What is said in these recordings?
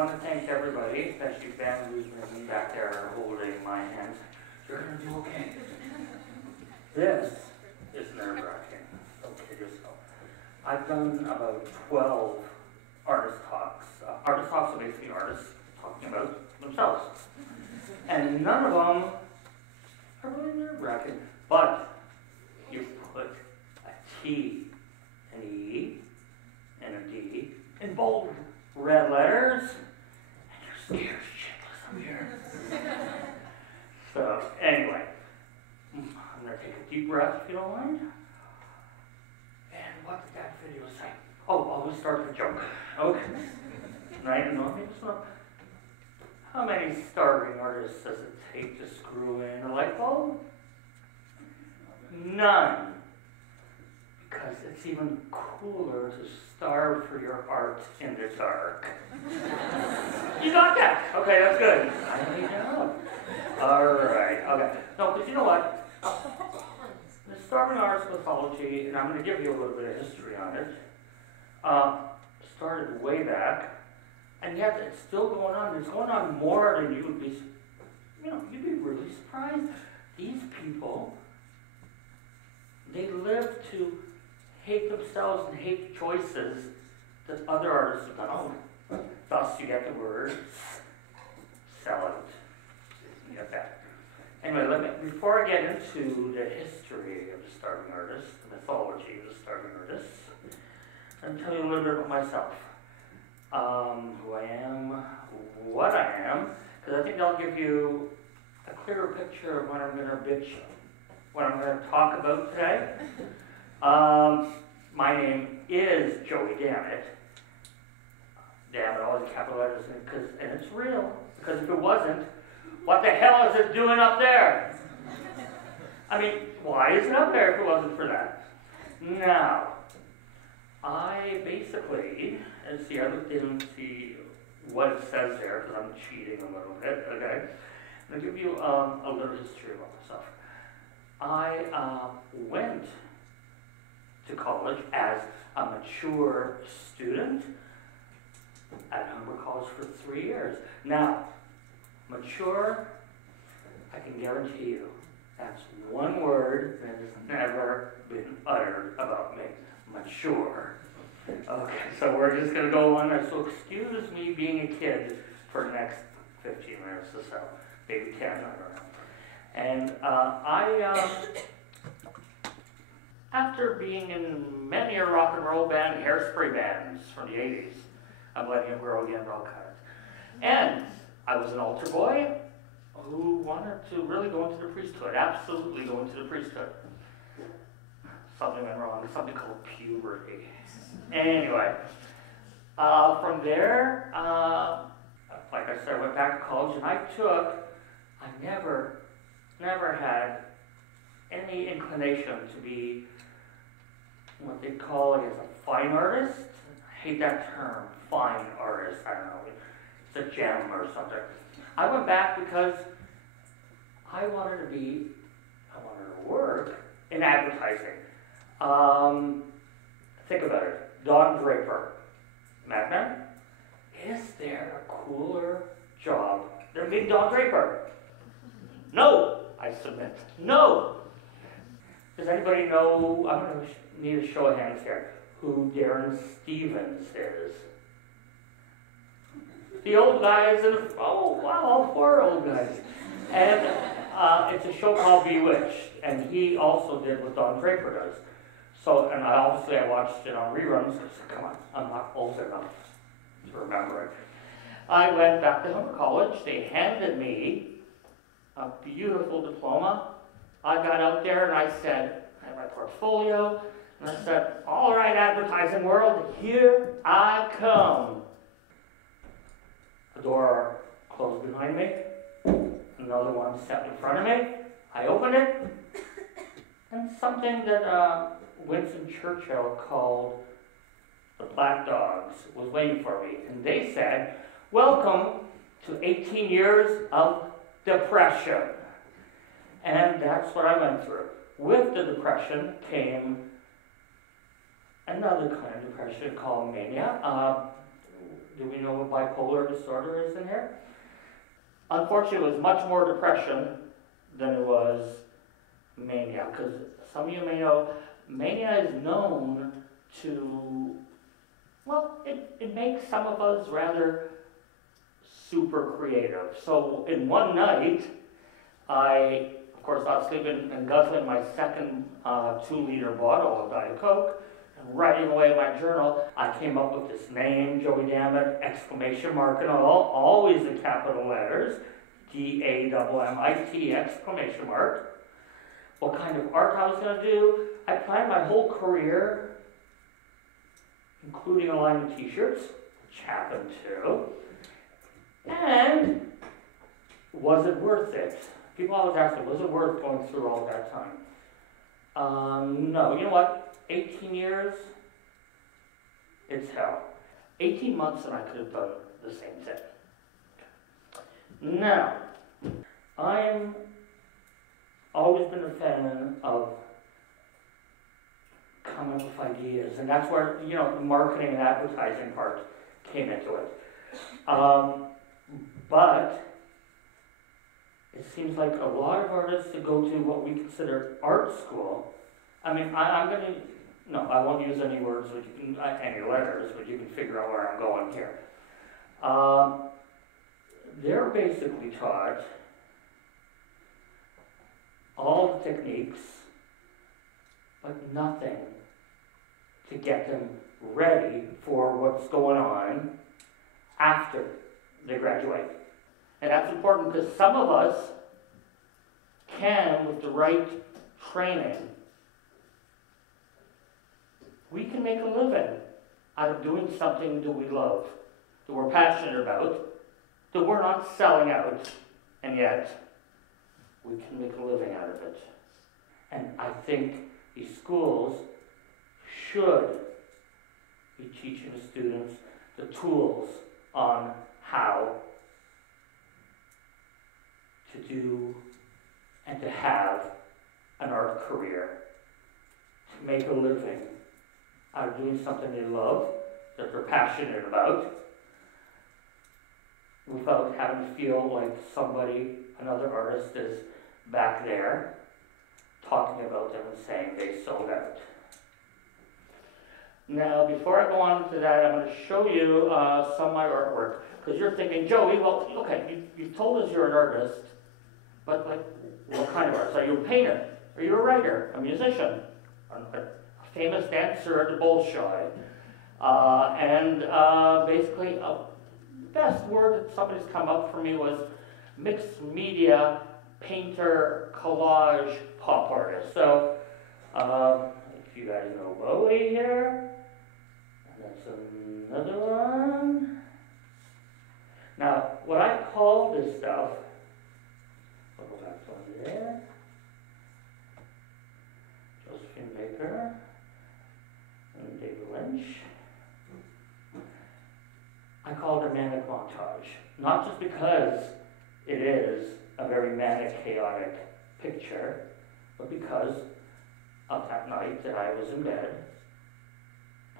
want to thank everybody, especially Ben, who's been back there holding my hand. You're going to do okay. This is nerve-wracking. Okay, so I've done about 12 artist talks. Artist talks are basically artists talking about themselves. And none of them are really nerve-wracking. But you put a T, an E, and a D in bold red letters, and you're scared shitless up here. So, anyway, I'm going to take a deep breath if you don't mind. And what did that video say? Oh, always start with a joke. Okay. Right? And normally it's not. How many starving artists does it take to screw in a light bulb? None. Because it's even cooler to starve for your art in the dark. You got that? Okay, that's good. I need to know. Alright, okay. No, but you know what? The starving artist mythology, and I'm going to give you a little bit of history on it, started way back, and yet it's still going on. It's going on more than you would be, you'd be really surprised. These people, they live to hate themselves and hate choices that other artists have done. Thus you get the word sellout. You get that. Anyway, before I get into the history of the starving artist, the mythology of the starving artist, I'm going to tell you a little bit about myself. Who I am, what I am, because I think that'll give you a clearer picture of what I'm going to talk about today. My name is Joey DAMMIT. DAMMIT, always capital letters, and it's real. Because if it wasn't, what the hell is it doing up there? I mean, why is it up there if it wasn't for that? Now, I basically, and see, I looked in and see what it says there, because I'm cheating a little bit, okay? I'm going to give you a little history about myself. I went to college as a mature student at Humber College for 3 years. Now, mature, I can guarantee you, that's one word that has never been uttered about me. Mature. Okay, so we're just going to go on there. So excuse me being a kid for the next 15 minutes or so. Maybe 10, I don't know. And after being in many a rock and roll band and hairspray bands from the 80s, I'm letting it grow again, but I'll cut it. And I was an altar boy who wanted to really go into the priesthood, absolutely go into the priesthood. Something went wrong, something called puberty. Anyway, from there, like I said, I went back to college, and I never had any inclination to be what they call it as a fine artist. I hate that term, fine artist. I don't know, it's a gem or something. I went back because I wanted to work in advertising. Think about it. Don Draper, Madman, is there a cooler job than being Don Draper? No, I submit. No. Does anybody know, I'm going to need a show of hands here, who Darren Stevens is? The old guys, oh wow, all 4 old guys. And it's a show called Bewitched, and he also did what Don Draper does. So, and obviously I watched it on reruns, because come on, I'm not old enough to remember it. I went back to Humber College. They handed me a beautiful diploma. I got out there and I said, I had my portfolio, and I said, all right, advertising world, here I come. The door closed behind me. Another one stepped in front of me. I opened it, and something that Winston Churchill called the Black Dogs was waiting for me. And they said, welcome to 18 years of depression. And that's what I went through. With the depression came another kind of depression called mania. Do we know what bipolar disorder is in here? Unfortunately, it was much more depression than it was mania, because some of you may know, mania is known to, well, it makes some of us rather super creative. So in one night, I, of course, not sleeping and guzzling my second 2-liter bottle of Diet Coke, and writing away my journal, I came up with this name, Joey Dammit, exclamation mark and all, always in capital letters, DAMMIT, exclamation mark. What kind of art I was going to do. I planned my whole career, including a line of t-shirts, which happened to. And was it worth it? People always ask me, was it worth going through all that time? No. You know what? 18 years, it's hell. 18 months and I could have done the same thing. Now, I'm always been a fan of coming up with ideas, and that's where, you know, the marketing and advertising part came into it. But it seems like a lot of artists that go to what we consider art school, I mean, I won't use any words, but you can, any letters, but you can figure out where I'm going here. They're basically taught all the techniques, but nothing to get them ready for what's going on after they graduate. And that's important because some of us can, with the right training, we can make a living out of doing something that we love, that we're passionate about, that we're not selling out, and yet we can make a living out of it. And I think these schools should be teaching the students the tools on how to do and to have an art career, to make a living out of doing something they love, that they're passionate about, without having to feel like somebody, another artist, is back there talking about them and saying they sold out. Now, before I go on to that, I'm going to show you some of my artwork. Because you're thinking, Joey, well, okay, you've told us you're an artist, but like, what kind of artist? Are you a painter? Are you a writer? A musician? A famous dancer at the Bolshoi? Basically, the best word that somebody's come up for me was mixed media painter, collage, pop artist. So, if you guys know Bowie here, and that's another one. Now, what I call this stuff, I'll go back to one there, Josephine Baker, and David Lynch. I call it a manic montage, not just because it is a very manic, chaotic picture, but because of that night that I was in bed,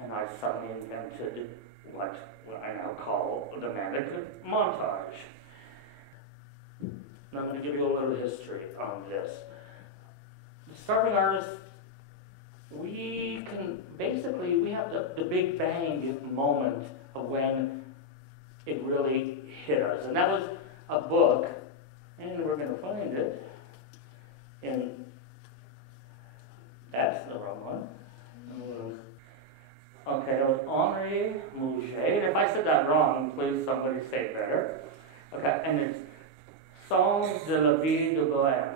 and I suddenly invented what I now call the manic montage. And I'm going to give you a little history on this. Starving artists, we have the big bang moment of when it really hit us. And that was a book, and we're going to find it in, that's the wrong one. Okay, it was Henri Mouget. And if I said that wrong, please somebody say it better. Okay, and it's Songs de la Vie de Bohème.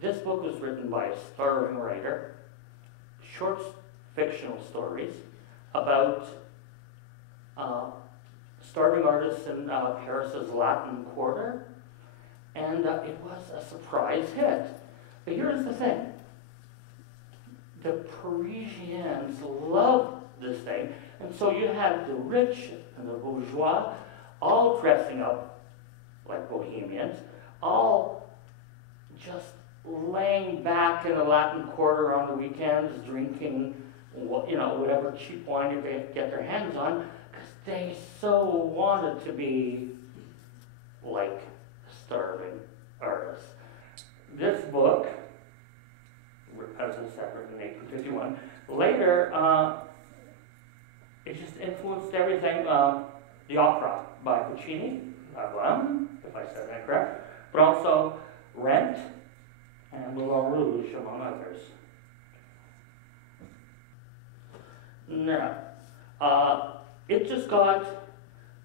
This book was written by a starving writer, short fictional stories about starving artists in Paris's Latin Quarter, and it was a surprise hit. But here's the thing. The Parisians loved this thing, and so you had the rich and the bourgeois all dressing up like bohemians, all just laying back in the Latin Quarter on the weekends, drinking, you know, whatever cheap wine they get their hands on, because they so wanted to be like starving artists. This book, as I said, written in 1851, later, it just influenced everything. The opera by Puccini, if I said that correct, but also Rent and Moulin Rouge, among others. Now, it just got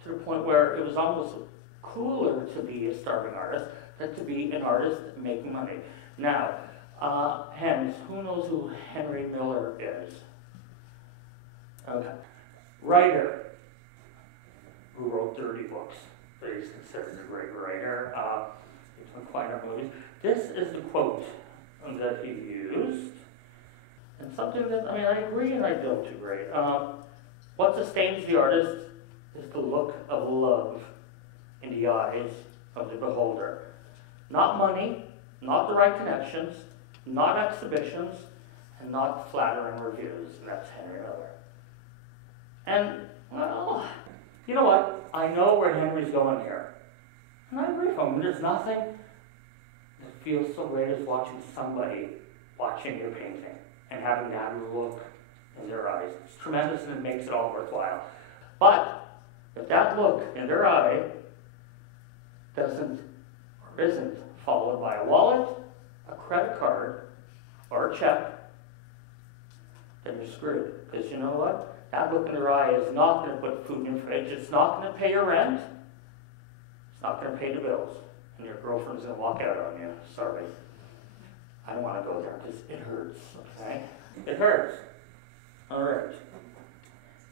to the point where it was almost cooler to be a starving artist than to be an artist making money. Now, hence, who knows who Henry Miller is? Okay. Writer who wrote 30 books. He's considered a great writer. He's done quite a number of movies. This is the quote that he used. And something that, I mean, I agree and I don't agree. What sustains the artist is the look of love in the eyes of the beholder. Not money, not the right connections, not exhibitions, and not flattering reviews. And that's Henry Miller. And, well, you know what? I know where Henry's going here. And I agree with him. There's nothing that feels so great as watching somebody watching your painting and having that look in their eyes. It's tremendous and it makes it all worthwhile. But if that look in their eye doesn't or isn't followed by a wallet, a credit card, or a check, then you're screwed. Because you know what? That look in their eye is not going to put food in your fridge. It's not going to pay your rent. It's not going to pay the bills. And your girlfriend's going to walk out on you. Sorry. I don't want to go there because it hurts, okay? It hurts. All right.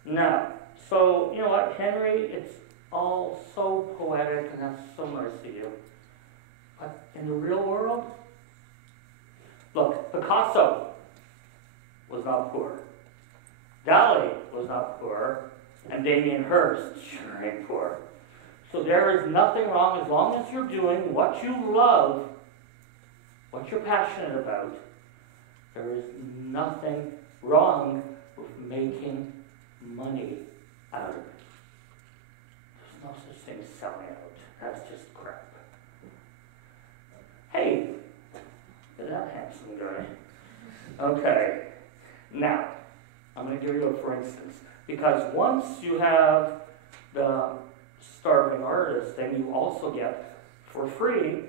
Now, so, you know what, Henry, it's all so poetic and that's so nice of you. But in the real world, look, Picasso was not poor. Dali was not poor, and Damien Hirst sure ain't poor. So there is nothing wrong as long as you're doing what you love, what you're passionate about. There is nothing wrong with making money out of it. There's no such thing as selling out. That's just crap. Hey, look at that handsome guy. Okay, now, I'm going to give you a for instance, because once you have the starving artist, then you also get, for free,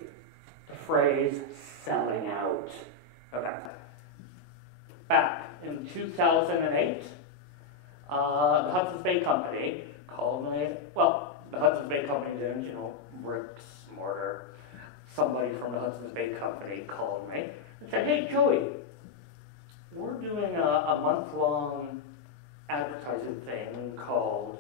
the phrase selling out. Okay. Back in 2008, the Hudson's Bay Company called me, well, the Hudson's Bay Company didn't, you know, bricks, mortar. Somebody from the Hudson's Bay Company called me and said, hey, Joey, we're doing a month-long advertising thing called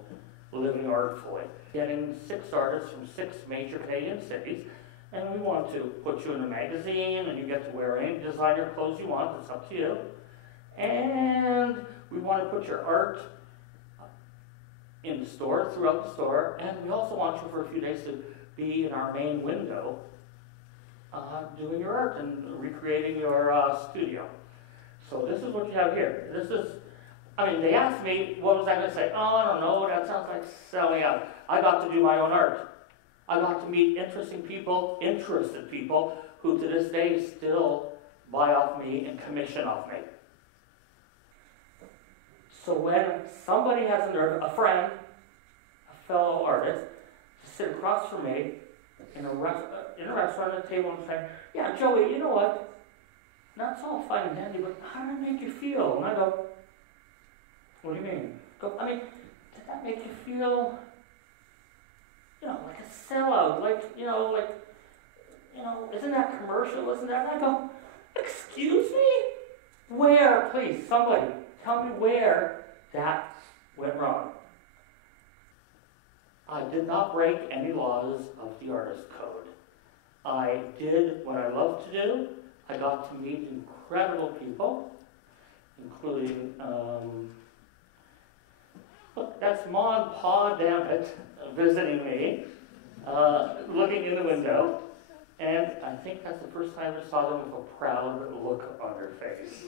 Living Artfully, getting 6 artists from 6 major Canadian cities, and we want to put you in a magazine, and you get to wear any designer clothes you want, it's up to you, and we want to put your art in the store, throughout the store, and we also want you for a few days to be in our main window doing your art and recreating your studio. So this is what you have here. This is, I mean, they asked me, what was I going to say? Oh, I don't know, that sounds like selling out. I got to do my own art. I got to meet interested people who to this day still buy off me and commission off me. So when somebody has a nerve, a friend, a fellow artist, to sit across from me in a restaurant at a table and say, yeah, Joey, you know what? That's all fine and dandy, but how did it make you feel? And I go, what do you mean? I mean, did that make you feel, you know, like a sellout? Like, isn't that commercial? Isn't that? And I go, excuse me? Where, please, somebody, tell me where that went wrong. I did not break any laws of the artist code. I did what I love to do. I got to meet incredible people, including, look, that's Ma and Pa DAMMIT visiting me, looking in the window, and I think that's the first time I ever saw them with a proud look on their face.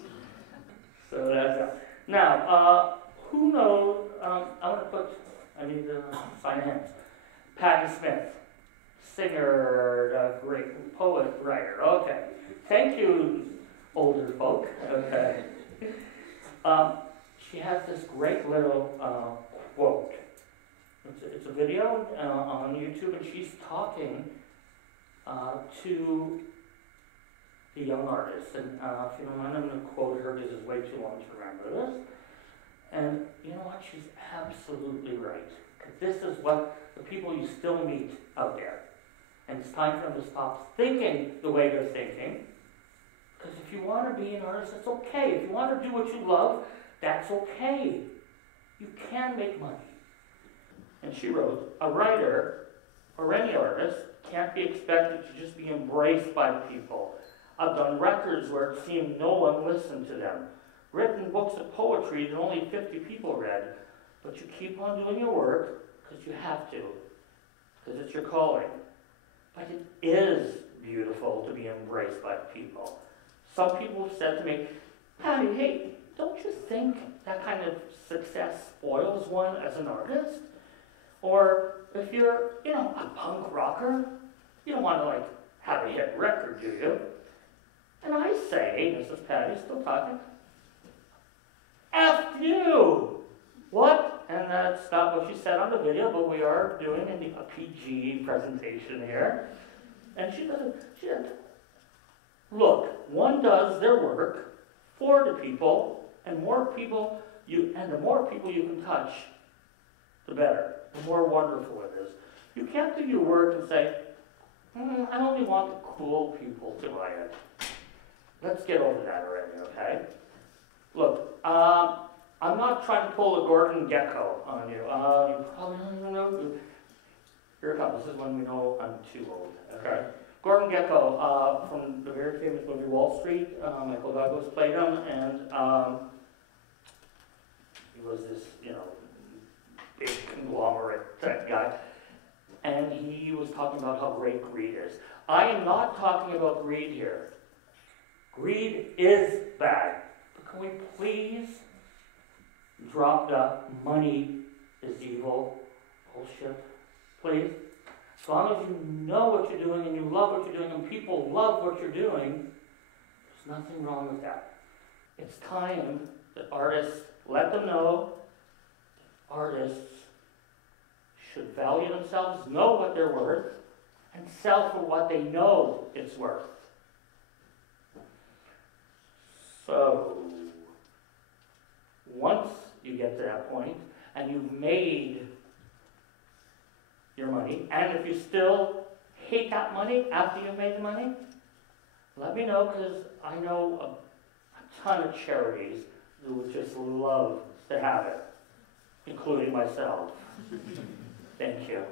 So that's it. Now, who knows, I'm going to put I need to sign hands. Patti Smith, singer, great poet, writer. Okay. Thank you, older folk. Okay. She has this great little quote. It's a video on YouTube, and she's talking to the young artists. And if you don't mind, I'm going to quote her because it's way too long to remember this. And you know what? She's absolutely right. Because this is what the people you still meet out there. And it's time for them to stop thinking the way they're thinking. Because if you want to be an artist, it's okay. If you want to do what you love, that's okay. You can make money. And she wrote, a writer, or any artist, can't be expected to just be embraced by people. I've done records where it seemed no one listened to them. Written books of poetry that only 50 people read. But you keep on doing your work because you have to. Because it's your calling. But it is beautiful to be embraced by people. Some people have said to me, Patti, hey, don't you think that kind of success spoils one as an artist? Or if you're, a punk rocker, you don't want to, have a hit record, do you? And I say, Mrs. Patti, still talking, F you! What? And that's not what she said on the video, but we are doing a PG presentation here. And she said, look, one does their work for the people, and the more people you can touch, the better, the more wonderful it is. You can't do your work and say, I only want the cool people to buy it. Let's get over that already, okay? Look, I'm not trying to pull a Gordon Gekko on you. You probably don't even know. Here it comes. This is when we know I'm too old, okay? Gordon Gekko, from the very famous movie Wall Street. Michael Douglas played him, and he was this, big conglomerate type guy. And he was talking about how great greed is. I am not talking about greed here. Greed is bad. But can we please drop the money is evil bullshit? Please? As long as you know what you're doing and you love what you're doing and people love what you're doing, there's nothing wrong with that. It's time that artists let them know that artists should value themselves, know what they're worth, and sell for what they know it's worth. So, once you get to that point and you've made your money, and if you still hate that money after you've made the money, let me know, because I know a ton of charities who would just love to have it, including myself. Thank you.